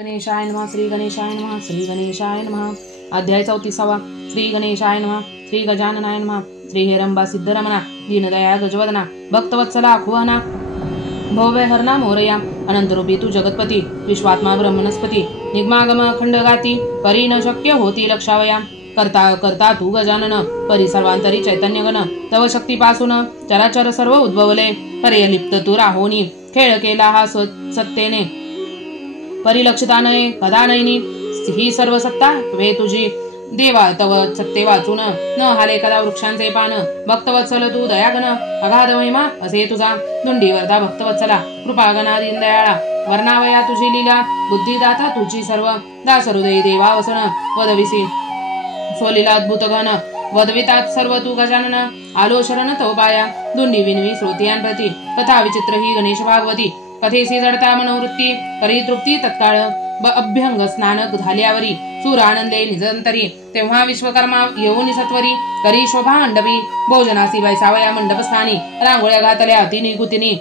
गणेशाय नमः. श्री गणेशाय नमः. श्री गणेशाय नमः. अध्याय 34. श्री गणेशाय नमः. श्री गजाननाय नमः. श्री हेरंबा सिद्धरमणा दीनदया गजवदना भक्तवत्सला खुहना भव्य हरणा मोरया अनंतरूपी तू जगतपती विश्वात्मा ब्रह्मणस्पती निगमागम खंडगाती परी न शक्य होती लक्षावया करता करता तू गजानन परी सर्वांतरी चैतन्यगण तव शक्तीपासून चराचर सर्व उद्भवले पर्यलिप्त तू राहोनी खेळ केला हा सत्तेने परिलक्षिता नये कदा नयनी ही सर्व सत्ता वे तुझी देवा तव सत्ते वाचून न हाले कदा वृक्षांचे पान भक्तवत्सल तू दयागण अगाध महिमा असे तुझा दुंडी वरदा भक्तवत्सला कृपागणा दीनदयाळा वर्णावया तुझी लीला बुद्धिदाता तुझी सर्व दासहृदयी देवा वसन वदविसी स्वलीला अद्भुत घन वदवितात सर्व तू गजानन आलो शरण तव पाया दुंडी विनवी श्रोतियांप्रती कथा विचित्र ही गणेश भागवती कथेसी जडता मनोवृत्ती करी तृप्ती तत्काळ अभ्यंग स्नान झाल्यावरी सूर आनंदे निजंतरी तेव्हा विश्वकर्मा येऊन सत्वरी करी शोभा मंडपी भोजनासी वैसावया मंडपस्थानी रांगोळ्या घातल्या अतिनिकुतिनी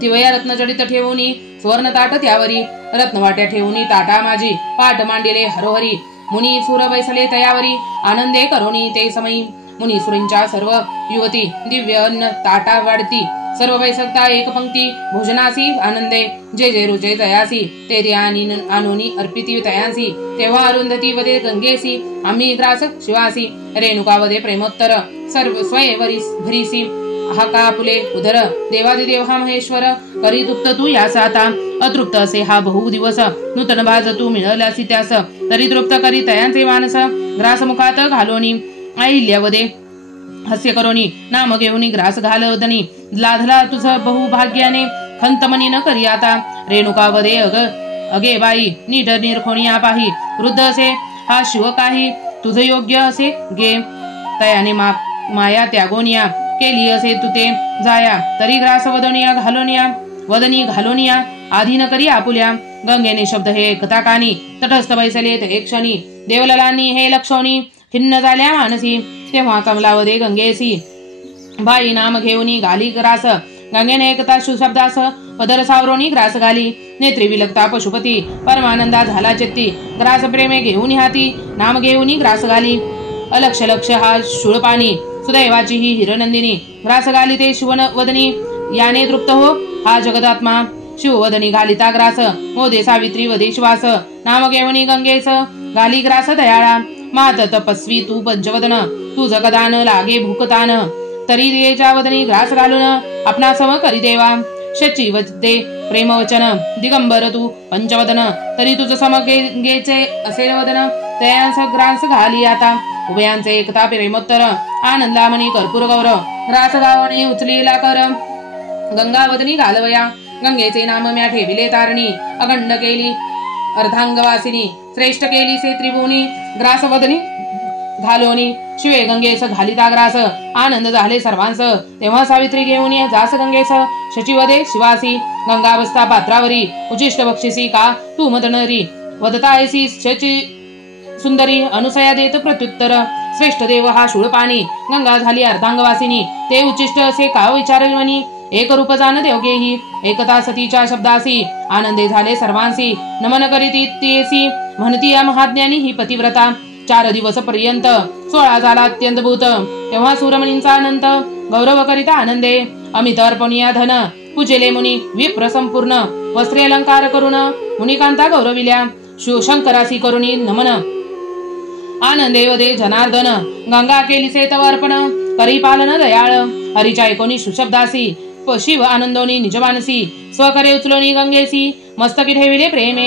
दिवया रत्नजडित ठेवूनी सुवर्ण ताट त्यावरी रत्नवाट्या ठेवूनी ताटा माझी पाठ मांडिले हरोहरी मुनी सुर बैसले तयावरी आनंदे करोनी ते समयी मुनी सुरींच्या सर्व युवती दिव्य अन्न ताटा वाढती सर्व वैसकता एक पंक्ती भोजनासी आनंदे जे जे रुचे तयासी ते ते आणूनी अर्पिती तयांसी तेव्हा अरुंधती वदे गंगेसी आम्ही ग्रास शिवासी रेणुका वदे प्रेमोत्तर सर्व स्वयंवरी भरीसी हाका फुले उदर देवादिदेव हा महेश्वर करी तृप्त तू यास आता अतृप्त असे हा बहु दिवस नूतन भाज तू मिळवल्यासी त्यास तरी तृप्त करी तयांचे मानस ग्रास मुखात घालोनी ऐल्यावदे हास्य करोनी नाम घेऊनी ग्रास घालवदनी लाधला तुझ बहुभाग्याने खंतमनी न करी आता रेणुका वदे अगे बाई नीट निरखोणी पाही वृद्ध असे हा शिव काही तुझ योग्य असे गे तयाने माया त्यागोनिया केली असे तुते जाया तरी ग्रास वदनी घालोनिया आधी न करी आपुल्या गंगेने शब्द हे कथा कानी तटस्थ बैसले ते क्षणी देवललांनी हे लक्षवणी खिन्न झाल्या मानसी तेव्हा कमलावदे गंगेसी बाई नाम घेऊनी गाली ग्रास गंगेने एकता शब्दास पदर सावरोनी ग्रास घाली नेत्री विलकता पशुपती परमानंदा झाला चित्ती ग्रास प्रेमे घेऊनी हाती नाम घेऊनी ग्रास घाली अलक्ष लक्ष हा शूळपाणी सुदैवाची ही हिरनंदिनी ग्रास घाली ते शिववदनी याने तृप्त हो हा जगदात्मा शिववदनी घालिता ग्रास मोदे सावित्री वदे श्वास नाम घेऊनी गंगेस घाली ग्रास दयाळा मात तपस्वी तू पंचवदन तू जगदान लागे भूकतान तरी देच्या वदनी ग्रास घालून आपणा सम करी देवा शची वदे प्रेमवचन दिगंबर तू पंचवदन तरी तुझ समगेचे असे वदन तयांस ग्रास घाली आता उभयांचे एकता प्रेमोत्तर आनंदामणी कर्पूर गौरव ग्रास गावणी उचलीला कर गंगावदनी घालवया गंगेचे नाम म्या ठेविले तारणी अखंड केली अर्धांगवासिनी श्रेष्ठ केली से त्रिभुवनी ग्रासवदनी घालोनी शिवे गंगेस घालिता ग्रास आनंद झाले सर्वांस तेव्हा सावित्री घेऊन जास गंगेस शचीवदे शिवासी गंगावस्था पात्रावरी उचिष्ट बक्षिसी का तू मदनरी वदतायसी शची सुंदरी अनुसया देत प्रत्युत्तर श्रेष्ठ देव हा शूळपाणी गंगा झाली अर्धांगवासिनी ते उचिष्ट असे का विचारवनी एक रूप जाण देवगेही एकता सतीच्या शब्दासी आनंदे झाले सर्वांसी नमन करीती तेसी म्हणती या महाज्ञानी ही पतिव्रता 4 दिवस पर्यंत 16 झाला अत्यंत भूत तेव्हा सूरमणींचा अनंत गौरव करिता आनंदे अमित अर्पणीया धन पूजेले मुनी विप्र संपूर्ण वस्त्रे अलंकार करून मुनिकांता गौरविल्या शंकरासी करुणी नमन आनंदे वदे जनार्दन गंगा केली से तव अर्पण करी पालन दयाळ हरीच्या 19 शब्दासी शिव आनंदोनी निजमानसी स्वकरे उचलोनी गंगेसी मस्तकी ठेविले प्रेमे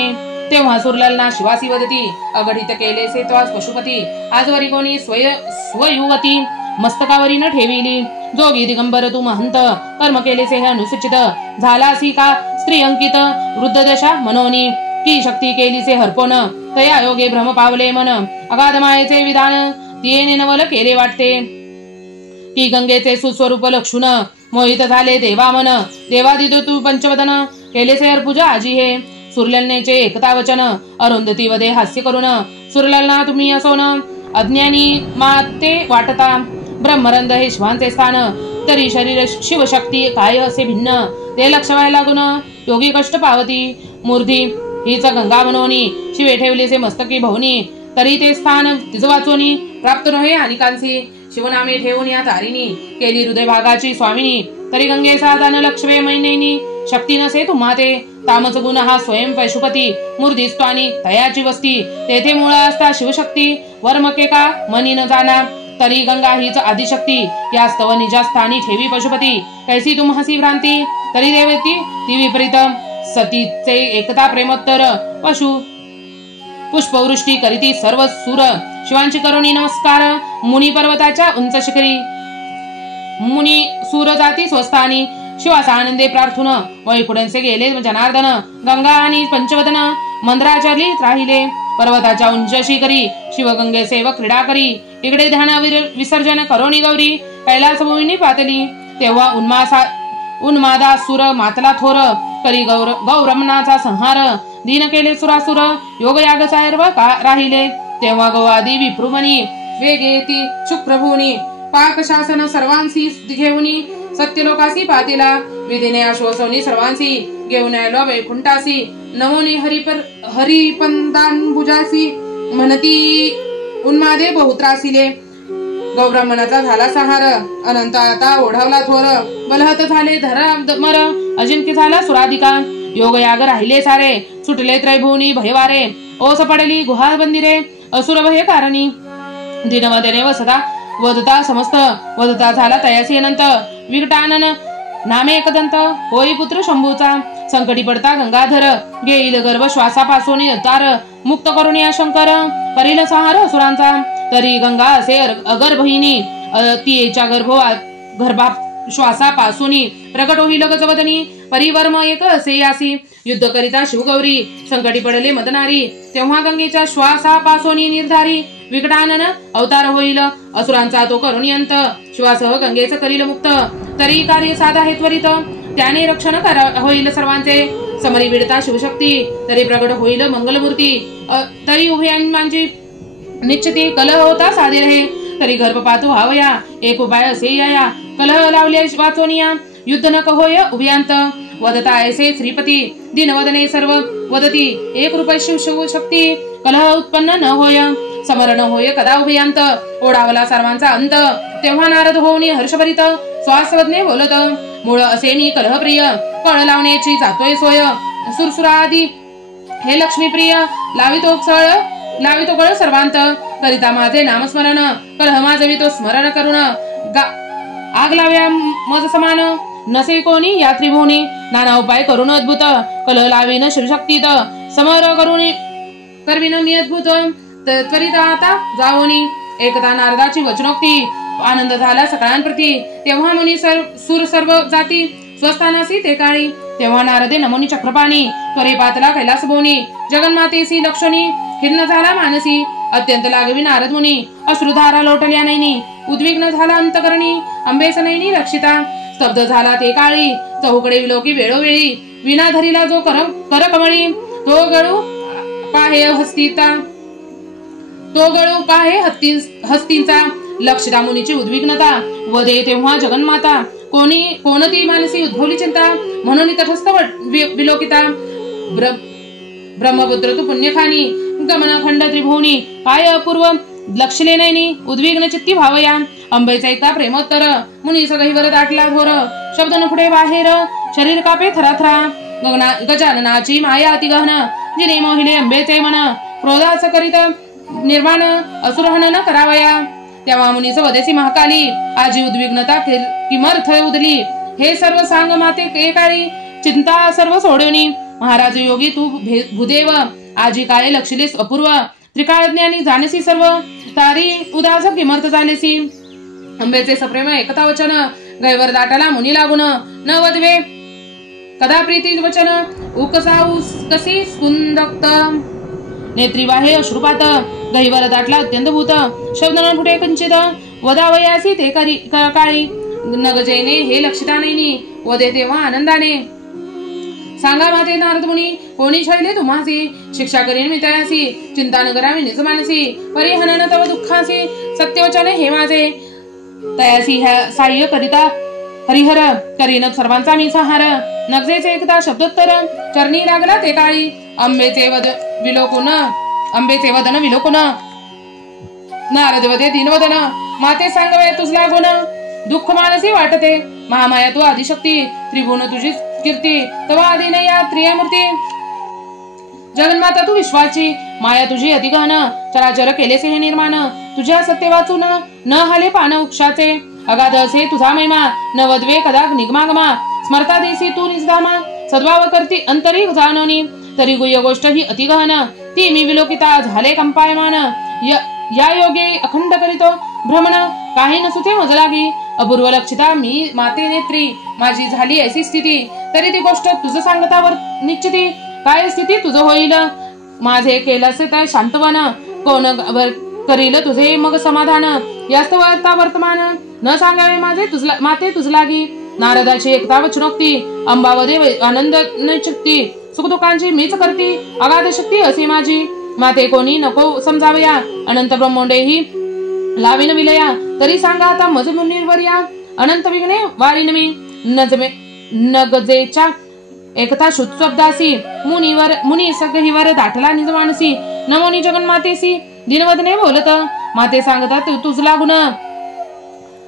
तेव्हा सुरललना शिवासी वदती अगढित केले से त्वास पशुपती आजवरी कोणी स्वयुवती मस्तकावरी न ठेविली जोगी दिगंबर तू महंत कर्म केले से अनुसूचित झालासी का स्त्री अंकित वृद्ध दशा मनोनी की शक्ती केली से हरपोन तया योगे भ्रम पावले मन अगाध मायेचे विधान तियेने नवल केले वाटते की गंगेचे सुस्वरूप लक्षुण मोहित झाले देवा मन देवादिदो तू पंचवदन केले से पूजा आजी हे सुरललनेचे एकता वचन अरुंधती वदे हास्य करून सुरललना तुम्ही असोन अज्ञानी माते वाटता ब्रह्मरंध हे शिवांचे स्थान तरी शरीर शिवशक्ती काय असे भिन्न ते लक्ष व्हायला लागून योगी कष्ट पावती मूर्धी हीच गंगा बनवणी शिवे ठेवलेसे मस्तकी भवनी तरी ते स्थान तिज वाचोनी प्राप्त नव्हे अनिकांसी शिवनामे ठेवून या तारिणी केली हृदय भागाची स्वामिनी तरी गंगेचा दान लक्ष्मे मैनेनी शक्ती नसे तुम्हा ते तामच गुण हा स्वयं पशुपती मूर्धिस्त्वानी तयाची वस्ती तेथे मूळ असता शिवशक्ती वर्मके का मनी न जाना तरी गंगा हीच आदिशक्ती या स्तव निजा स्थानी ठेवी पशुपती कैसी तुम्हासी भ्रांती तरी देवती ती विपरीत सतीचे एकता प्रेमोत्तर पशु पुष्पवृष्टी करीती सर्व सूर शिवांची करुणी नमस्कार मुनी पर्वताच्या उंच शिखरी मुनी सूर जाती स्वस्थानी शिवासा आनंदे प्रार्थून वैकुंठे गेले जनार्दन गंगा आणि पंचवदन मंद्राचलित राहिले पर्वताच्या उंच शिखरी शिवगंगे सेवक क्रीडा करी इकडे ध्यान विसर्जन करोनी गौरी कैलास भूमिनी पातली तेव्हा उन्मादासुर मातला थोर करी गौरमनाचा संहार दीन केले सुरासुर योगयाग सार्व राहिले तेव्हा गौआदी विप्रुमनी वेगेती शुक्रभूनी पाक शासन सर्वांसी घेऊनी सत्यलोकासी पातिला विधीने आश्वासवनी सर्वांसी घेऊन आलो वैकुंठासी नमोनी हरिपंदांबुजासी म्हणती उन्मादे बहुत्रासिले गौब्राह्मणाचा झाला सहार अनंत आता ओढवला थोर बलहत झाले धरा मर अजिंक्य झाला सुराधिका योगयाग राहिले सारे सुटले त्रैभुवनी भयवारे ओस पडली गुहा बंदिरे असुर भय कारणी दिनमदेने वदता समस्त वदता झाला तयासी अनंत विकटानन नामे एकदंत होई पुत्र शंभूचा संकटी पडता गंगाधर घेईल गर्भ श्वासापासून अवतार मुक्त करून या शंकर करील संहार असुरांचा तरी गंगा असे अगर्भहिनी तियेच्या गर्भा श्वासापासून प्रकट होईल गजवदनी परिवर्म एक असे यासी युद्ध करिता शिवगौरी संकटी पडले मदनारी तेव्हा गंगेच्या श्वासापासून निर्धारी विकटानन अवतार होईल असुरांचा तो करुणियंत शिवासह गंगेच करील मुक्त तरी कार्य साधा हे त्वरित त्याने रक्षण होईल सर्वांचे समरी विडता शिवशक्ती तरी प्रगट होईल मंगलमूर्ती तरी उभयांची निश्चिती कलह होता साधे रहे तरी गर्भपात व्हावया एक उपाय असे या कलह लावले वाचोनिया युद्ध न होय उभयांत वदता ऐसे श्रीपती दिनवदने सर्व वदती एक रूपे शिवशक्ती कलह उत्पन्न न होय समरण होय कदा उभयांत ओढावला सर्वांचा अंत तेव्हा नारद होऊनी हर्षभरित स्वास्वज्ञे बोलत मूळ असे मी कलहप्रिय कळ लावण्याची जातोय सोय सुरसुरादी हे लक्ष्मीप्रिय लावितो कळ सर्वांत करिता माझे नामस्मरण कलह माझवितो स्मरण करून आग लाव्या मज समान नसे कोणी या त्रिभुवनी नाना उपाय करून अद्भुत कलह लावीन शिवशक्तीत समर करून करविन मी अद्भुत त्वरित आता जावोनी एकदा नारदाची वचनोक्ती आनंद झाला सगळ्यांप्रती तेव्हा मुनी सूर सर्व जाती स्वस्थानासी ते काळी तेव्हा नारदे नमोनी चक्रपाणी त्वरे पातला कैलास भोवनी जगन्मातेसी लक्षणी हिर्ण झाला मानसी अत्यंत लागवी नारद मुनी अश्रुधारा लोटल्या नैनी उद्विग्न झाला अंतकरणी अंबेस नैनी रक्षिता स्तब्ध झाला ते काळी चहूकडे विलोकी वेळोवेळी विना धरीला जो करकमळी तो गळू पाहे हस्तींचा लक्षिता मुनीची उद्विग्नता वदे तेव्हा जगन्माता कोणती मानसी उद्भवली चिंता म्हणून तटस्थ विलोकिता ब्रह्मपुत्र तू पुण्यखानी गमनखंड त्रिभुवनी काय अपूर्व लक्षले नैनी उद्विग्न चित्ती भावया अंबेचा ऐका प्रेमोत्तर मुनी सगळीवर दाटला घोर शब्द न पुढे बाहेर शरीर कापे थराथरा गजाननाची माया अतिगहन जिने मोहिले अंबेचे मन क्रोधाच करीत निर्माण असुरहन न करावया तेव्हा मुनीच वदेसी महाकाली आजी उद्विग्नता किमर्थ उदली हे सर्व सांग माते के काळी चिंता सर्व सोडवणी महाराज योगी तू भूदेव आजी काय लक्षलेस अपूर्व त्रिकाळज्ञानी जाणसी सर्व तारी उदास किमर्थ झालेसी अंबेचे सप्रेम एकता वचन गैवर दाटाला मुनी लागून न वदवे कदा प्रीती वचन उकसाऊस कसी स्कुंदक्त नेत्री वाहे अश्रुपात गैवर दाटला अत्यंत भूत शब्द न फुटे कंचित वदावयासी ते काळी नगजेने हे लक्षिता नैनी वदे तेव्हा आनंदाने सांगा माते नारद मुनी कोणी शैले तुम्हासी शिक्षा करीन मी तयासी चिंता न करावी निज मानसी परिहनन तव दुःखासी सत्यवचने हे माझे तयासी ह्या साह्य हरिहर करीन सर्वांचा मी संहार. नगजेचे एकदा शब्दोत्तर चरणी लागला ते काळी. अंबेचे वदन विलोकुन नारद वदे दीनवदन. माते सांगवे तुझला गुण दुःख मानसी वाटते. महामाया तू आदिशक्ती त्रिभुवन तुझी कीर्ती. तवा आदिन या त्रियामूर्ती जगन्माता तू विश्वाची. माया तुझी अतिगहन चराचर केलेसे हे निर्माण. तुझ्या सत्य वाचून न हाले पान वृक्षाचे. अगाध असे तुझा महिमा न वदवे कदा निगमागमा. स्मरता देसी तू निजधामा सद्भाव करती अंतरी जाणवणी. तरी गुह्य गोष्ट ही अतिगहन ती मी विलोकिता झाले कंपायमान. या योगे अखंड करीतो भ्रमण काही नसुते मज लागी. अपूर्व लक्षिता मी माते नेत्री माझी झाली ऐसी स्थिती. तरी ती गोष्ट तुझ सांगतावर निश्चिती. काय स्थिती तुझ होईल माझे केलंसे तर शांतवन. कोण करील तुझे मग समाधान. यास्त वर्तमान न सांगावे माझे माते तुझ लागी. नारदाची एकता वचनोक्ती अंबावदे आनंद शक्ती. सुखदुःखांची मीच करती अगाध शक्ती असे माझी. माते कोणी नको समजावया अनंत ब्रह्मोंडेही लावीन विलया. तरी सांगा आता मज निर्वर्या अनंत विघ्ने वारीन मी. नगजेच्या एकता शुद्धदासी मुनी सगहीवर दाटला निज मानसी. नमोनी जगन्मातेसी दिनवदने बोलत. माते सांगतात तुझला गुण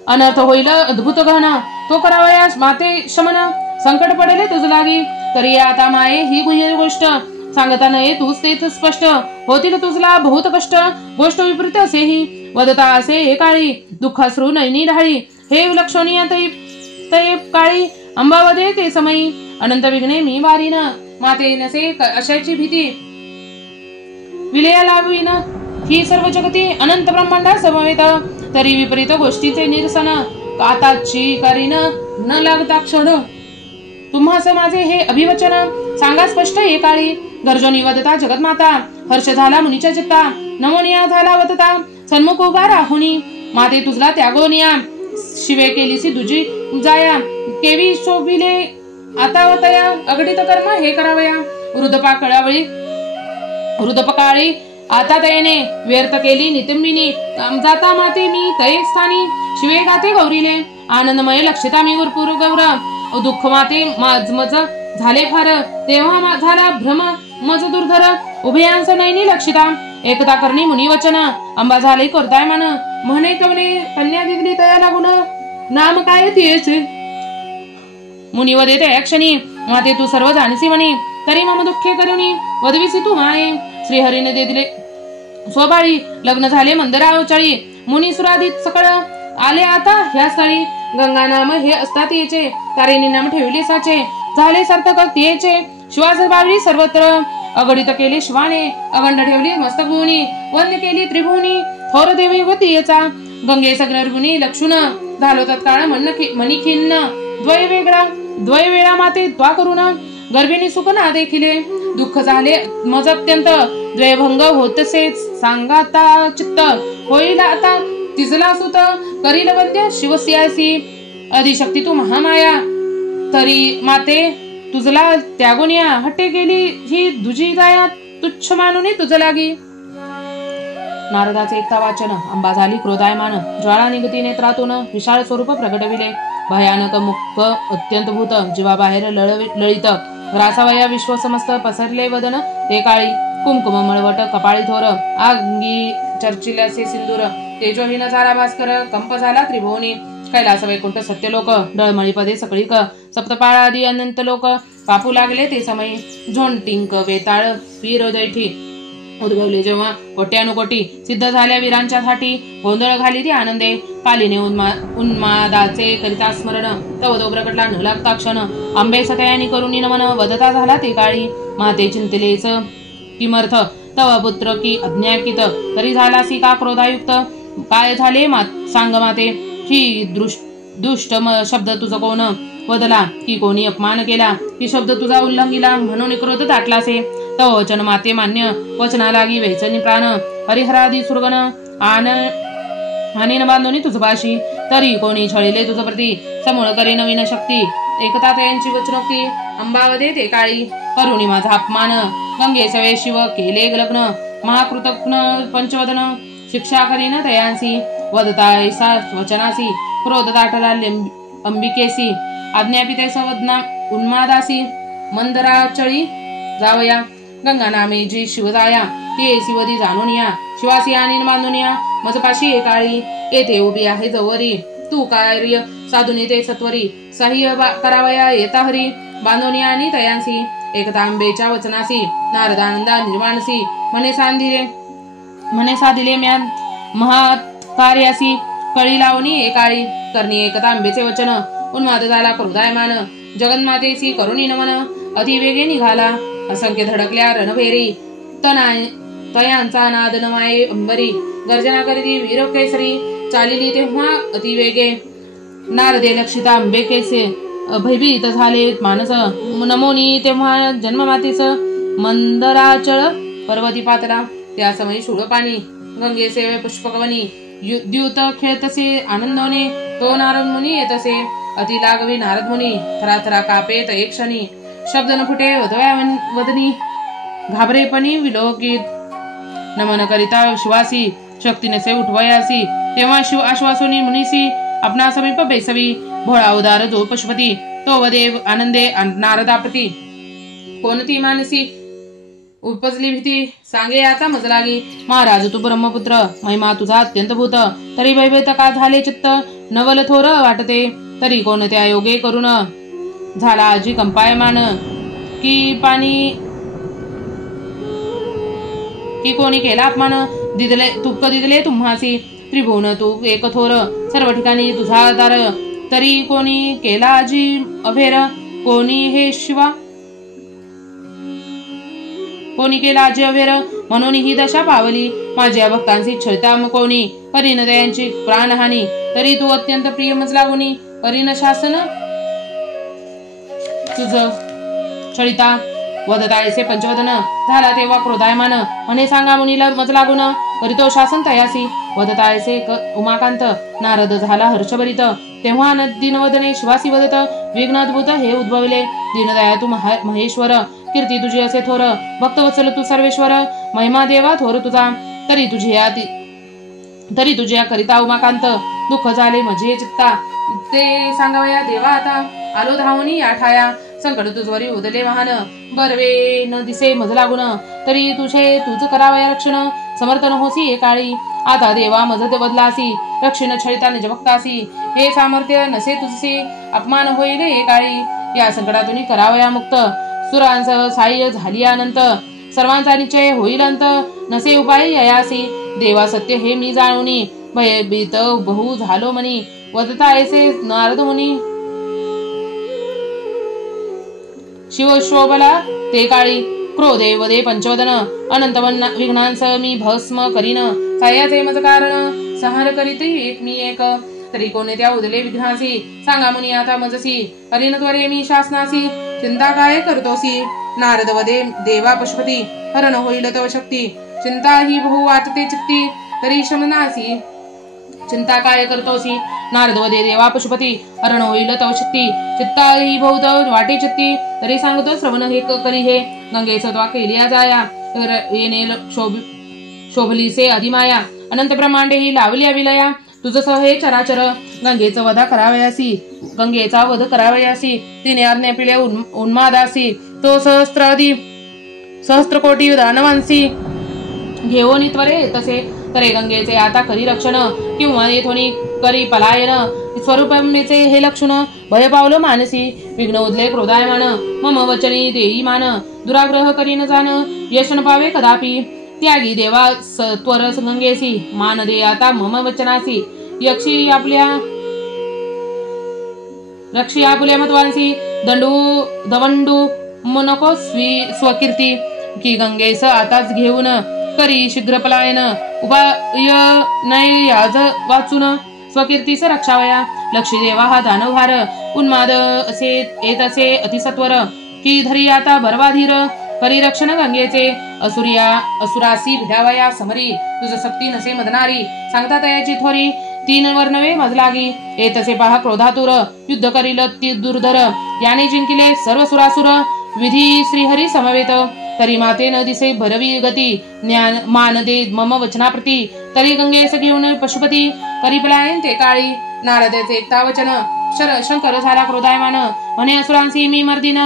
अनर्थ होईल अद्भुत गहन. तो करावयास माते शमन संकट पडले तुझ लागी. तरी आता माये ही गुह्य गोष्ट सांगता नये तूच तेच स्पष्ट. होतील तुझला बहुत कष्ट गोष्ट विपरीत असेही वदता असे हे काळी. दुःखाश्रू नयनी ढाळी हे विलक्षणीय तै काळी. अंबावदे ते समयी अनंत विघ्ने मी वारीन. माते नसे अशाची भीती विलया लावीन. ही सर्व जगती अनंत ब्रह्मांडा समवेत. तरी विपरीत गोष्टीचे निरसन काताची करीन न लागता क्षण. तुम्हास माझे हे अभिवचन सांगा स्पष्ट हे काळी. गर्जनी वदता जगन्माता हर्ष झाला मुनीच्या चित्ता. नमोनिया झाला वदता सन्मुख उभा राहुनी. माते तुझला त्यागोनिया शिवे केलीसी दुजी जाया. केवी शोभिले आता वतया अगणित कर्म हे करावया. वृद्धपकाळी आता तयने व्यर्थ केली नितंबिनी. जाता माते मी तये स्थानी शिवे गाते गौरीले. आनंदमय लक्षिता मी गुरपूर गौर. दुःख माते मज झाले फार तेव्हा झाला भ्रम मज दुर्धर. उभयांस नयनी लक्षिता एकता करणी मुनी वचन. अंबा झाले करताय मन म्हणे कवने कन्या दिगली तया लागून. नाम काय तियेचे मुनी वदे तया क्षणी. माते तू सर्व जाणसी म्हणी तरी मम दुःखे करुणी. वदविसी तू माये श्रीहरीने दे दिले स्वबाळी. लग्न झाले मंदरावचाळी मुनी सुरादित सकळ आले आता ह्या स्थळी. गंगा नाम हे असतात याचे तारेने नाम ठेवले साचे. झाले सार्थक तियेचे श्वास बाळली सर्वत्र. अगणित केले शिवाने अगंड ठेवली मस्तक भुवनी. वंद्य केली त्रिभुवनी थोर देवी व तियेचा. गंगे सग्नर्गुनी लक्षुण झालो तत्काळ मनी खिन्न. द्वय वेळा माते त्वा करून गर्भिणी सुख ना देखिले. दुःख झाले मज अत्यंत द्वयभंग होतसे सांगाता चित्त. होईल आता तिजला सुत करील वंद्य शिवस्यासी. अधिशक्ती तू महामाया तरी माते तुझला त्यागोनिया. हट्टे गेली ही दुजी जाया तुच्छ मानुनी तुझ लागी. नारदाचे एकता वाचन. अंबा झाली क्रोधायमान ज्वाळा निगती नेत्रातून. विशाळ स्वरूप प्रगटविले भयानक मुख अत्यंत भूत. जीवा बाहेर लळित ग्रासावया विश्व समस्त. पसरले वदन ते काळी. कुमकुम मळवट कपाळी थोर. अंगी चर्चिल्याचे सिंदूर. तेजोहीन झाला भास्कर. कंप झाला त्रिभुवनी. कैलास वैकुंठ सत्यलोक. डळमळी पदे सगळीक. सप्तपाळादी अनंत लोक कापू लागले ते समयी. झोंटिंक वेताळ वीर दैठी उद्भवले जेव्हा कोट्यानुकोटी. सिद्ध झाल्या वीरांच्या थाटी गोंधळ घाली ती आनंदे. कालीने उन्मादाचे करिता स्मरण. तव तो प्रकटला न लागता क्षण. आंबे सतयानी करुणी नमन वदता झाला ते काळी. माते चिंतलेच किमर्थ तव पुत्र की अज्ञाकित. तरी झालासी का क्रोधायुक्त. काय झाले सांग माते ही दुष्ट शब्द तुझ कोण वदला. की कोणी अपमान केला की शब्द तुझा उल्लंघिला म्हणून क्रोध दाटलासे. तव वचन माते मान्य वचना लागी वैचनी प्राण. हरिहरादी सुरगण हानीन बांधोनी तुझ पाशी. तरी कोणी छळिले तुझ प्रती समूळ करी नवीन शक्ती. एकता तयांची वचनोक्ती अंबावदे ते काळी. करुणी माझा अपमान गंगे सवे शिव केले लग्न. महाकृतज्ञ पंचवदन शिक्षा करीन तयांसी. वदता ऐसा वचनासी क्रोध दाटला अंबिकेसी आज्ञापिते सवदना उन्मादासी मंदराचळी जावया गंगा नामे जी शिवजाया ती शिवदी जाणूनिया शिवासी आणि बांधुनिया मजपाशी एकाळी येथे उभी आहे जवरी तू कार्य साधुनी ते सत्वरी सह्य करावया येता हरी बांधुनिया आणि तयांसी एकता आंबेच्या वचनासी नारदानंदा निर्माणसी म्हणे साधिले म्या महाकार्यासी कळी लावणी एकाळी करणी एकता आंबेचे वचन उन्माद झाला क्रोधायमान जगन्मातेसी करुणी नमन अतिवेगे निघाला असंख्य धडकल्या रणभेरी तयांचा नाद नमाये अंबरी गर्जना करीती वीर केसरी चालिली तेव्हा अतिवेगे नारदे लक्षिता अंबेकेसे भयभीत झाले मानस नमोनी तेव्हा जन्ममातीस मंदराचळ पर्वती पातला त्या समयी शूळ पाणी गंगेसे पुष्पकवनी द्यूत खेळतसे आनंदोने तो नारद मुनी येतसे अति लागवी नारद मुनी थराथरा कापेत एक क्षणी शब्द न फुटे वदनी घाबरेपणी विलोकित नमन करिता शिवासी शक्ती नसे उठवयासी तेव्हा शिव आश्वासोनी मुनीसी आपणा समीप बेसवी भोळा उदार जो पशुपती तो वदेव आनंदे नारदाप्रती कोणती मानसी उपजली भीती सांगे आता मजलागी महाराज तू ब्रह्मपुत्र महिमा तुझा अत्यंत भूत तरी भयभीत का झाले चित्त नवल थोर वाटते तरी कोणत्या योगे करून झाला आजी कंपायमान की कोणी केला अपमान दिदले तुपक दिदले तुम्हासी त्रिभुवन तू एक थोर सर्व ठिकाणी तुझा आधार तरी कोणी केला आजी अभेर कोणी हे शिवा कोणी केला आजी अभेर म्हणून ही दशा पावली माझ्या भक्तांची छळता कोणी करीन दयांची प्राणहानी तरी तू अत्यंत प्रिय मजला गुणी करीन शासन तुझ छळिता वदतायसे पंचवदन झाला तेव्हा क्रोधायमान म्हणे सांगा मुनीला मज लागून करीतो शासन तयासी वदतायसे उमाकांत नारद झाला हर्षभरित तेव्हा दीनवदने शिवासी वदत विघ्न अद्भुत हे उद्भवले दीनदया तू महेश्वर कीर्ती तुझी असे थोर भक्तवत्सल तू सर्वेश्वर महिमा देवा थोर तुझा तरी तुझ्या करिता उमाकांत दुःख झाले माझे चित्ता ते सांगावया देवा आता आलो धावनी या ठाया संकट तुझवरी उदले वाहन बरवे न दिसे मज लागून तरी तुझ करावया रक्षण समर्थन होसी एकाळी आता देवा मजत बदलासी रक्षण छळिता निज भक्तासी हे सामर्थ्य नसे तुझसे अपमान होईल एकाळी या संकटातून करावया मुक्त सुरांसह साह्य झाली अनंत सर्वांचा निश्चय होईल अंत नसे उपाय ययासी देवा सत्य हे मी जाणूनी भयभीत बहु झालो मनी वदता ऐसे नारद मुनी शिवशोभला ते काळी क्रोधे वदे पंचवदन अनंत विघ्नांस मी भस्म करीन साह्याचे मज कारण संहार करीत एक मी एक तरी कोणी त्या उदले विघ्नासी सांगा मुनी आता मजसी करीन त्वरे मी शासनासी चिंता काय करतोसी नारद वदे देवा पशुपती हरण होईल तव शक्ती चिंता ही बहु वाटते चित्ती तरी शमनासी चिंता काय करतोसी नारद वदे देवा पशुपती हरण होईल तव शक्ती चित्ता ही बहुत वाटे चित्ती तरी सांगतो श्रवण हे करी हे गंगेचा त्वा केलिया जाया येणे शोभलीसे अधिमाया अनंत ब्रह्मांडे ही लावल्या विलया तुझसह हे चराचर गंगेचा वध करावयासी तिने आज्ञा पिले उन्मादासी तो सहस्त्र कोटी दानवांसी घेऊन त्वरे तसे तरे गंगेचे आता करी रक्षण किंवा येथोनी करी पलायन स्वरूपमेचे हे लक्षण भय पावलो मानसी विघ्न उदले क्रोधायमान मम वचनी देई मान दुराग्रह करीन जान यश न पावे कदापि त्यागी देवा सत्वर गंगेसी मान दे आता मम वचनासी यक्षी आपुल्या मतवांसी दवंडू मनको स्वकीर्ती की गंगेस आताच घेऊन करी शीघ्र पलायन उपाय नयाज वाचून स्वकीर्तीस रक्षावया लक्षी देवा हा दानवहार उन्माद असे येत असे अतिसत्वर की धरी आता बर्वाधीर करी रक्षण गंगेचे असुरासी भिडावया समरी तुझ सक्ती नसे मदनारी सांगता तयाची थोरी तीन वर्णवे मजलागी येत असे पहा क्रोधातुर युद्ध करील ती दुर्धर याने जिंकिले सर्व सुरासुर विधी श्रीहरी समवेत तरी माते न दिसे भरवी गती ज्ञान मान दे मम वचनाप्रती तरी गंगेस घेऊन पशुपती करी पलायन ते काळी नारदाचे एकता वचन शंकर झाला क्रोधायमान म्हणे असुरांसी मी मर्दिन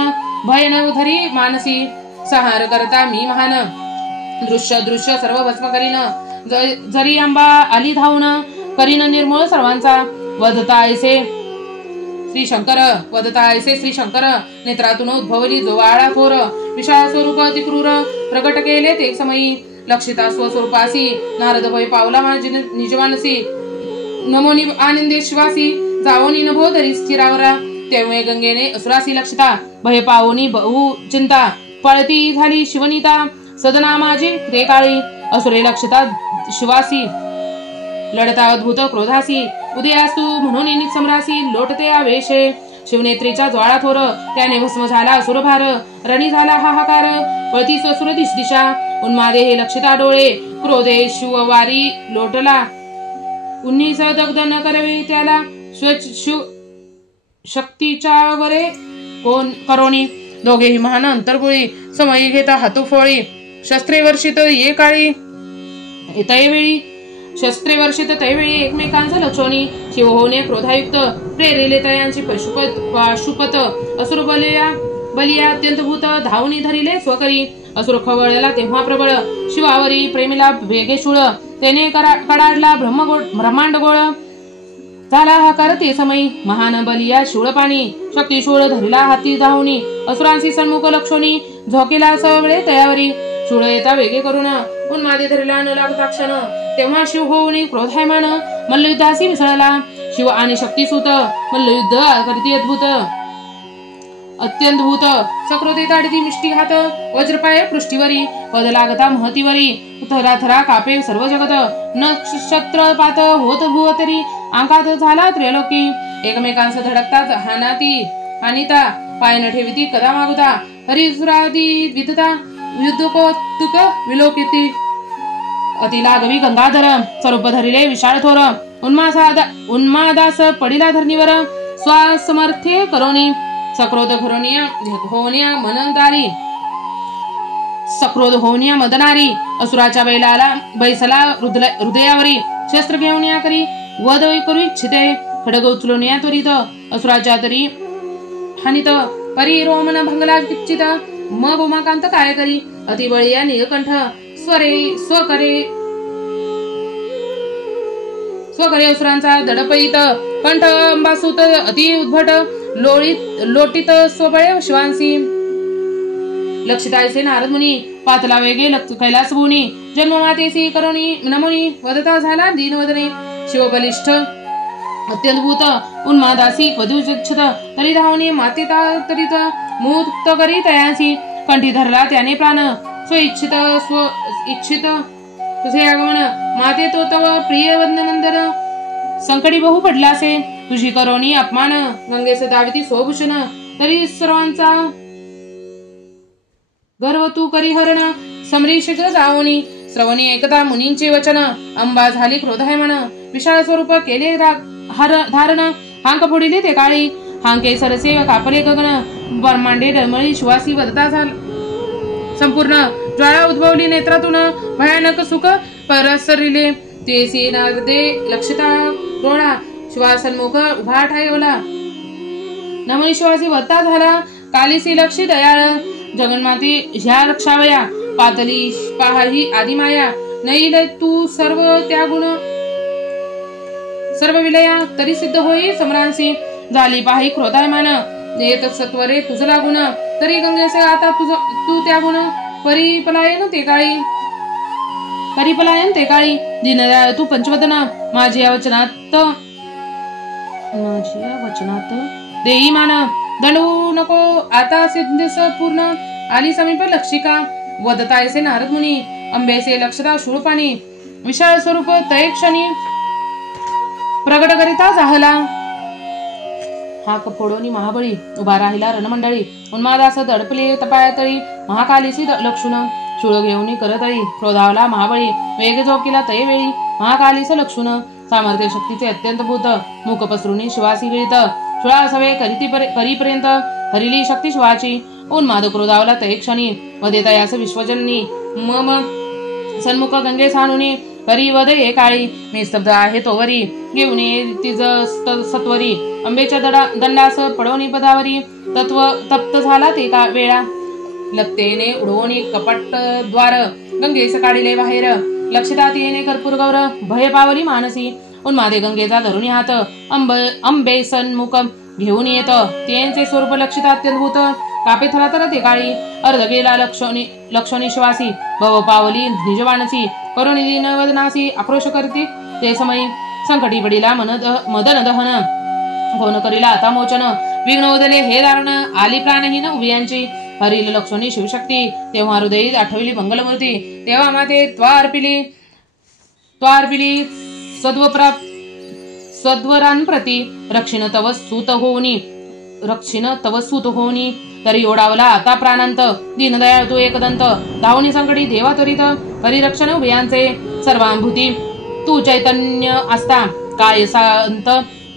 भय न धरी मानसी संहार करता मी महान दृश्य दृश्य सर्व भस्म करीन जरी अंबा आली धावून करीन निर्मूळ सर्वांचा वदता ऐसे श्री शंकर नेत्रातून उद्भवली जोवाळा थोर विशाळ स्वरूप अति क्रूर प्रकट केले ते समयी लक्षिता स्वस्वरूपासी नारद भय पावला निजमानसी नमोनी आनंदे शिवासी जावोनी नभो धरी स्थिरावरा तेव्हा गंगेने असुरासी लक्षिता भय पावोनी बहु चिंता पळती झाली शिवनीता सदना माझी ते काळी असुरे लक्षिता शिवासी लढता अद्भुत क्रोधासी उदयास्तू म्हणून सम्रासी लोटते आवेशे शिवनेत्रीचा ज्वाळा थोर त्याने भस्म झाला असुरभार रणी झाला हाहाकार पळती स्वसुर दिशा उन्मादे हे लक्षिता डोळे क्रोधे शिववारी लोटला उन्नीस दग्ध न करवे त्याला शक्तीच्या वरे कोण करोनी दोघेही महान अंतरगुळी समयी घेता हातोफोळी शस्त्रे वर्षित ये काळी तैवेळी शस्त्रे वर्षित तैवेळी एकमेकांचा लक्षोनी शिव होणे क्रोधायुक्त प्रेरिले तयांची पाशुपत असुर बलिया अत्यंत भूत धावणी धरिले स्वकरी असुर खवळला तेव्हा प्रबळ शिवावरी प्रेमीला वेगे शूळ त्याने कडाडला ब्रह्मांड गोळ झाला हाकार ते समयी महान बलिया शूळ पाणी शक्ती शूळ धरिला हाती धावणी असुरांशी सन्मुख लक्षोनी झोकेला सवळे तयावरी शूळ येता वेगे करून उन्मादे धरिला न लागता क्षण तेव्हा शिव होऊन क्रोधायमान मल्लयुद्धासी मिसळला शिव आणि शक्तीसूत मल्लयुद्ध करती अत्यंत भूत सकृती ताडती मिष्टी घात वज्रपाय पृष्ठीवरी पद लागता महतीवरी थराथरा कापे सर्व जगत नक्षत्रपात होत भुवतरी अंकात झाला त्रैलोकी एकमेकांस धडकतात हानिता पाय न ठेविती कदा मागुता हरिसुरादी विधता युद्धकोतुक विलोकिती अति लागवी गंगाधर स्वरूप धरिले विशाळ थोर उन्मादास पडिला धरणीवर स्वासमर्थ्ये करोनी सक्रोध होनिया मदनारी असुराच्या बैसला हृदयावरी शस्त्र घेऊन या करी वध करू इच्छिते खडग उचलून या त्वरित असुराच्या तरी हानित परी रोमन भंगला किच्चित मग उमाकांत काय करी अतिबळी नीलकंठ स्वकरे असुरांचा दडपईत कंठ अंबासूत अति उद्भट लोटित स्वबळे शिवांसी लक्षितायसे नारद मुनी पातला वेगे कैलास भुनी जन्ममातेसी करोनी नमुनी वदता झाला दीनवदने शिवबलिष्ठ अत्यंत भूत उन्मादासी वधूचिच्छत तरी धावणी मातेता तरीत मुक्त करी तयांसी कंठी धरला त्याने प्राण स्वइच्छित तुझे आगमन माते तो तव प्रिय वंदनंदन संकटी बहु पडलासे तुझी करोनी अपमान गंगेस दाविती स्वभूषण तरी सर्वांचा गर्व तू करी हरण समरीषिक जावणी श्रवणी एकदा मुनींचे वचन अंबा झाली क्रोधायमन विशाळ स्वरूप केले धारण हांक फोडिले ते काळी हांके सरसे कापले गगन ब्रह्मांडे डळमळी शिवासी वदता झाला संपूर्ण ज्वाळा उद्भवली नेत्रातून भयानक सुख परसरिले तेसी नारदे लक्षिता डोळा शिवासन्मुख उभा ठायवला नमनी शिवासी वत्ता झाला कालीसी लक्षी दयाळ जगन्माती ह्या रक्षावया पातली पाही आदिमाया नैल तू सर्व त्यागुण सर्व विलया तरी सिद्ध होई समरांसी झाली पाही क्रोधायमान येत सत्वरे तुझ लागुण तरी गंगेसे आता तू त्यागुण परिपलायन ते काळी दीनदयाळ तू पंचवदन माझ्या वचनात देई मान दंडू नको आता सिद्धस पूर्ण आली समीप लक्षिका वदतायसे नारद मुनी अंबेसे लक्षता शूळपाणी विशाळ स्वरूप तय क्षणी प्रगट करिता जाहला हाक फोडोनी महाबळी उभा राहिला रणमंडळी उन्मादास दडपले तपायतळी महाकालीची लक्षुण शूळ घेऊन करतळी क्रोधावला महाबळी वेग झोकिला तयवेळी महाकालीच लक्षुण सामर्थ्य शक्तीचे अत्यंत भूत मूक पसरुनी शिवासी गिळित शूळा सवे करीपर्यंत हरिली शक्ती शिवाची उन्माद क्रोधावला तय क्षणी मध्ये तयास विश्वजननी मम सन्मुख गंगे सानुनी हरी वद ये काळी मी स्तब्ध आहे तोवरी घेऊन ये तिज सत्वरी अंबेच्या दंडास पडवणी पदावरी तप्त झाला ते का वेळा लत्तेने उडवणी कपट द्वार गंगेस काढिले बाहेर लक्षात येणे कर्पूर गौर भय पावली मानसी उन्मादे गंगेचा धरुणी हात अंबे सन्मुख घेऊन येत त्यांचे स्वरूप लक्षित अत्यद्भुत कापे थराथर ते काळी अर्ध गेला लक्षणी श्वासी भव पावली निजवानसी करुणी दीन वदनासी आक्रोश करते ते समयी संकटी पडिला मदन दहन कोण करीला आता मोचन विघ्न उदले हे दारुण आली प्राणहीन उभयांची हरिल लक्षणी शिवशक्ती तेव्हा हृदयी आठवली मंगलमूर्ती तेव्हा माते त्वार्पिली सद्वरांप्रती रक्षिण तव सूत होऊनी तरी ओढावला आता प्राणांत दीनदयाळ तू एकदंत धावणी संकटी देवा त्वरित हरिरक्षण उभयांचे सर्वांभूती तू चैतन्य असता काय संत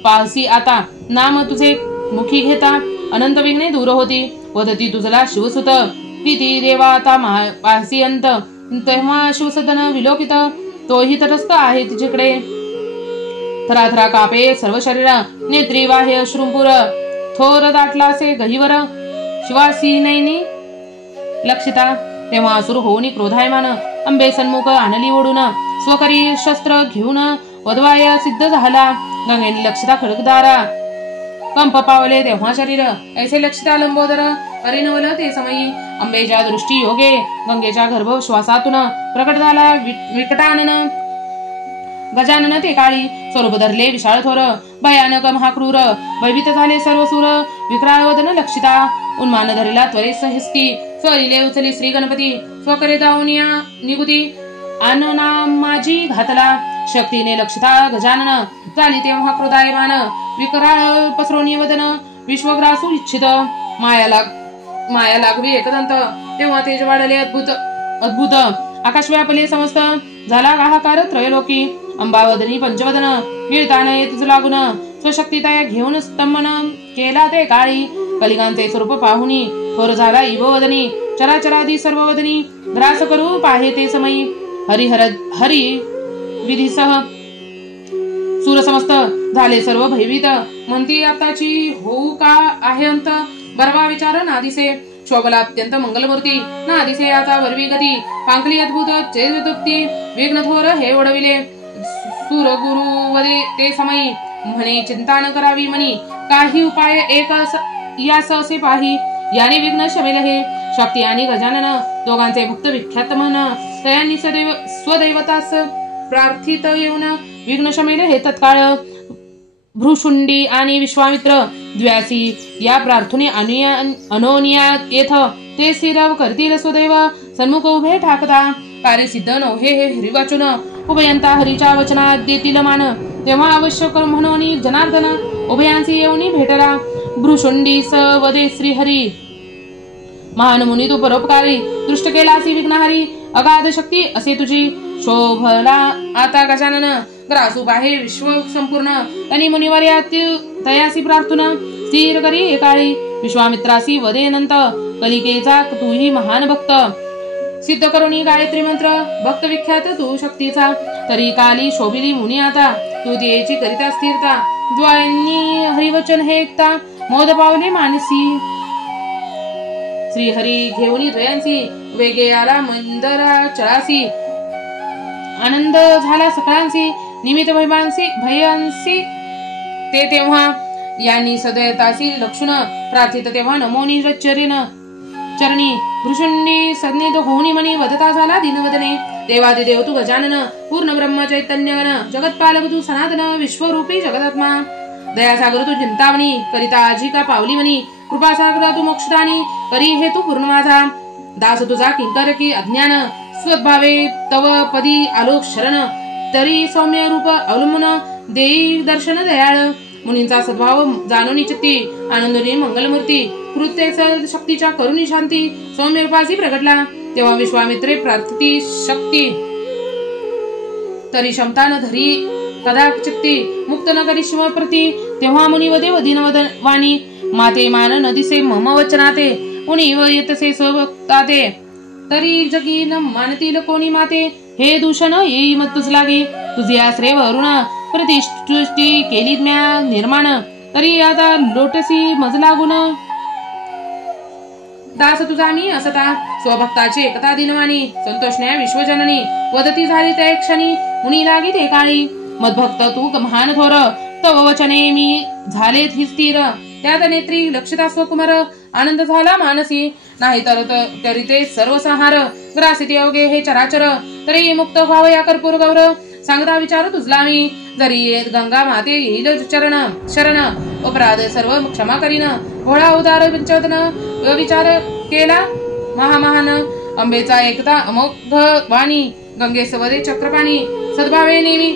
पाहसी आता नाम तुझे मुखी घेता अनंत विघ्ने दूर होती वदती तुझला शिवसुत किती देवा आता पाहसी अंत तेव्हा शिवसदन विलोकित तोही तटस्थ आहे तिच्याकडे थराथरा कापे सर्व शरीर नेत्री वाहे अश्रुंपुर थोर दाटलासे गहिवर शिवासी नैनी लक्षिता तेव्हा असुर होऊनी क्रोधायमान अंबे सन्मुख आणली ओढून स्वकरी शस्त्र घेऊन वधवाय सिद्ध झाला गंगेने लक्षिता खडकदारा कंप पावले तेव्हा शरीर ऐसे लक्षिता लंबोदर हरिनवल ते समयी अंबेच्या दृष्टी योगे गंगेच्या गर्भ श्वासातून प्रकट झाला विकटानन गजानन ते काळी स्वरूप धरले विशाळ थोर भयानक महाक्रूर भयभीत झाले सर्व सूर विक्राळ वदन लक्षिता उन्मान धरिला त्वरे सहस्ती स्वरिले उचली श्री गणपती स्वकरे दावनिया निगुती आनना माझी घातला शक्तीने लक्षिता गजानन झाली तेव्हा क्रोधायमान विकराळ पसरवणी वदन विश्वग्रासू इच्छित माया लागवी एकदंत तेव्हा तेज वाढले अद्भुत आकाश व्यापले समस्त झाला हाहाकार त्रयलोकी अंबावदनी पंचवदन गिळताना येतच लागून स्वशक्ती तया घेऊन स्तंभन केला ते काळी कलिगांचे स्वरूप पाहुनी थोर झाला इववदनी चराचरादी सर्ववदनी ग्रास करू पाहे ते समयी हरी विधीसह सूर समस्त झाले सर्व भयभीत म्हणती आताची होऊ का आहे अंत बरवा विचार नादिसे शोभला अत्यंत मंगलमूर्ती नादिसे आता वरवी गती पांकली अद्भुत चेतुक्ती विघ्न थोर हे ओढविले सूर गुरु वदे ते समयी म्हणे चिंता न करावी मनी काही उपाय एक यास असे पाही याने विघ्न शमेल हे शक्ती आणि गजानन दोघांचे भक्त विख्यात म्हण तयांनी सदैव स्वदैवतास प्रार्थित येऊन विघ्न शमेल हे तत्काळ भ्रुशुंडी आणि विश्वामित्र द्व्यासी या प्रार्थने अनोनिया येथ ते स्थिर करतील स्वदैव सन्मुख उभे ठाकता कार्य सिद्ध नव्हे हे हरिवाचन उभयंता हरीच्या वचनात देतील मान तेव्हा आवश्यक म्हणून जनार्दन उभयांसी येऊनी भेटला भ्रुशुंडी स वदे श्री हरी महान मुनी तू परोपकारी दृष्ट केलासी विघ्नहारी अगाध शक्ती असे तुझी शोभला आता गजानन ग्रासू आहे विश्व संपूर्ण तनी मुनिवर तयासी प्रार्थना स्थिर करी एकाळी विश्वामित्रासी वदेनंत कलिकेचा तूही महान भक्त सिद्ध करुणी गायत्री मंत्र भक्त विख्यात तू शक्तीचा तरी काली शोभिली मुनी आता तू देची करिता स्थिरता द्वायांनी हरिवचन हे ऐकता मोद पावले मानसी श्री हरी घेऊनी रयांसी वेगे आला मंदरा चळासी आनंद झाला सकळांसी निमित्त भयांसी ते तेव्हा यांनी सदैतासी लक्षण प्रार्थित तेव्हा नमोनी चरणी भृशुंडी सज्ञित होऊनी मनी वदता झाला दिनवदने देवादिदेव तू गजानन पूर्ण ब्रह्म चैतन्य जगतपालक तू सनातन विश्वरूपी जगदात्मा दयासागर तू चिंतावणी करिता आजी का पावली मनी कृपासागर तू मोक्षदानी करी हे तू पूर्ण माझा दास तुझा किंकर की अज्ञान स्वभावे तव पदी आलोक शरण तरी सौम्य रूप अवलंबन देई दर्शन दयाळ मुनींचा सद्भाव जाणून चित्ती आनंदनी मंगलमूर्ती कृत्य शक्तीच्या करुणी शांती सौम्य रूपासी प्रगटला तेव्हा विश्वामित्रे प्रार्थती शक्ती तरी क्षमता न धरी कदा चित्ती मुक्त न करी शिवप्रती तेव्हा मुनी वदे वदीन वाणी माते मान न दिसे मम वचनाते उनी व येतसे स्वभक्ता ते तरी जगी न मानतील कोणी माते हे दूषण येई मत तुझ लागे तुझे आश्रय वरुण प्रतिष्ठी केली म्या निर्माण तरी आता लोटसी मज लागून दास तुझा मी असता स्वभक्ताची एकता दिनवाणी संतोषण्या विश्वजननी वदती झाली त्या क्षणी मुनी लागी ते काळी मदभक्त तू महान थोर तव वचने मी झाले स्थिर त्यात नेत्री लक्षिता स्वकुमार आनंद झाला मानसी नाही तर तरी ते सर्व संहार ग्रासित योगे हे चराचर तरी मुक्त व्हाव या कर्पूर गौर सांगता विचार तुझला मी जरी गंगा माते येईल चरण शरण अपराध सर्व क्षमा करीन भोळा उदार विचोदन विचार केला महामहान अंबेचा एकता अमोघ वाणी गंगे सवदे चक्रपाणी सद्भावे नेमी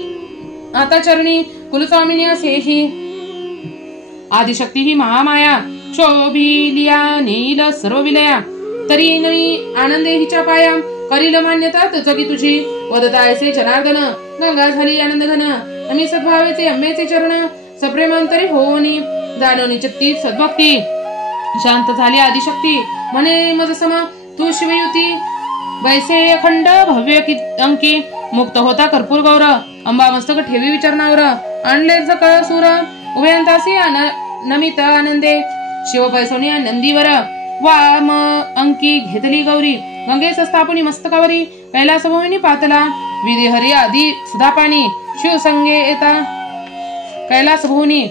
आता चरणी कुलस्वामिनी असेही आदिशक्ती ही महामाया शोभिलिया नेईल सर्व विलया तरी नवी आनंदे हिच्या पाया करील मान्यता जगी तुझी वदतायसे जनार्दन गंगा झाली आनंद घन आम्ही सद्भावेचे अंबेचे चरण सप्रेमांतरी होनी जाणवणी चित्ती सद्भक्ती शांत झाली आदिशक्ती म्हणे मज सम तू शिवयुती वैसे अखंड भव्य अंकी मुक्त होता कर्पूर गौर अंबा मस्तक ठेवी विचरणावर आणले जकळ सूर उभयंतासी नमित आनंदे शिव पैसोनी नंदीवर वाम अंकी घेतली गौरी गंगेस स्थापनी मस्तकावरी कैलास भूमिनी पातला विधी हरी आदी सुधापानी शिव संगे येता कैलास भूनी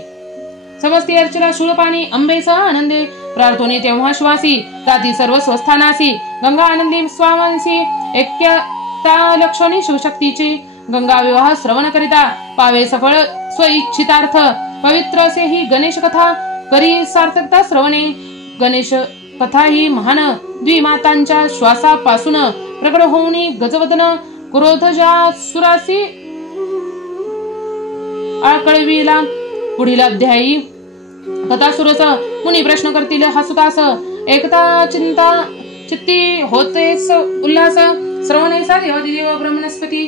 समस्ती अर्चना शूळपाणी अंबेसह आनंदे प्रार्थोनी तेव्हा श्वासी जाती सर्व स्वस्थानासी गंगा आनंदी स्वामांसी ऐक्यता लक्षणी शिवशक्तीची गंगा विवाह श्रवण करिता पावे सफळ स्वइच्छितार्थ पवित्र असे ही गणेश कथा करी सार्थकता श्रवणे गणेश कथा ही महान द्विमातांच्या श्वासापासून प्रकट होऊन गजवदन क्रोधजा सुरासी आकळविला पुढील अध्यायी कथा सुरस मुनी प्रश्न करतील हसुतास एकता चिंता चित्ती होतेस उल्हास श्रवणेसा देवादिदेव ब्रह्मणस्पती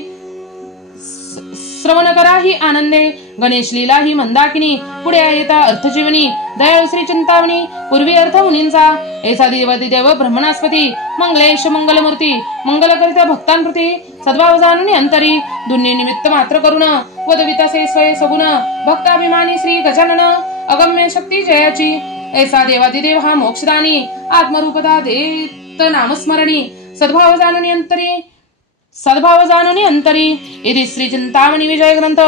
श्रवण करा ही आनंदे गणेश लीला ही मंदाकिनी पुढे येता अर्थजीवनी दयाळू श्री चिंतावणी पूर्वी अर्थ मुनींचा ऐसा देवादिदेव ब्रह्मणस्पती मंगलेश मंगलमूर्ती मंगल करिता भक्तांप्रती सद्भाव जाणून अंतरी दुन्नी निमित्त मात्र करुण वदवितसे स्वय सगुण भक्ताभिमानी श्री गजानन अगम्य शक्ती जयाची ऐसा देवादिदेव हा मोक्षदानी आत्मरूपता देत नामस्मरणी सद्भाव जाणून अंतरी इति श्री चिंतामणी विजय ग्रंथ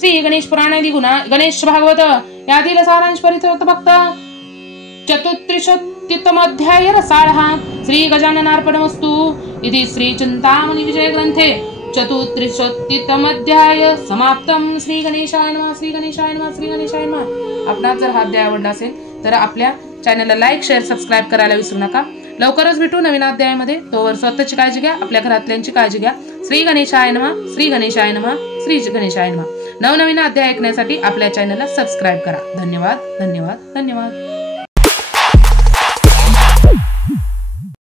श्री गणेश पुराणादि गणेश भागवत यातील सारांश परितोक्त भक्त चतुस्त्रिशोत्तमोऽध्याय रसाळः श्री गजाननार्पणमस्तु इति श्री चिंतामणी विजय ग्रंथे चतुस्त्रिशोत्तमोऽध्याय समाप्तम. श्री गणेशाय नमः. श्री गणेशाय नमः. श्री गणेशाय नमः. आपणास जर हा अध्याय आवडला असेल तर आपल्या चॅनलला लाईक शेअर सबस्क्राईब करायला विसरू नका. लवकरच भेटू नवीन अध्यायामध्ये. तोवर स्वतःची काळजी घ्या, आपल्या घरातल्यांची काळजी घ्या. श्री गणेशाय नमः. श्री गणेशाय नमः. श्री गणेशाय नमः. नवनवीन अध्याय ऐकण्यासाठी आपल्या चॅनलला सबस्क्राईब करा. धन्यवाद धन्यवाद धन्यवाद.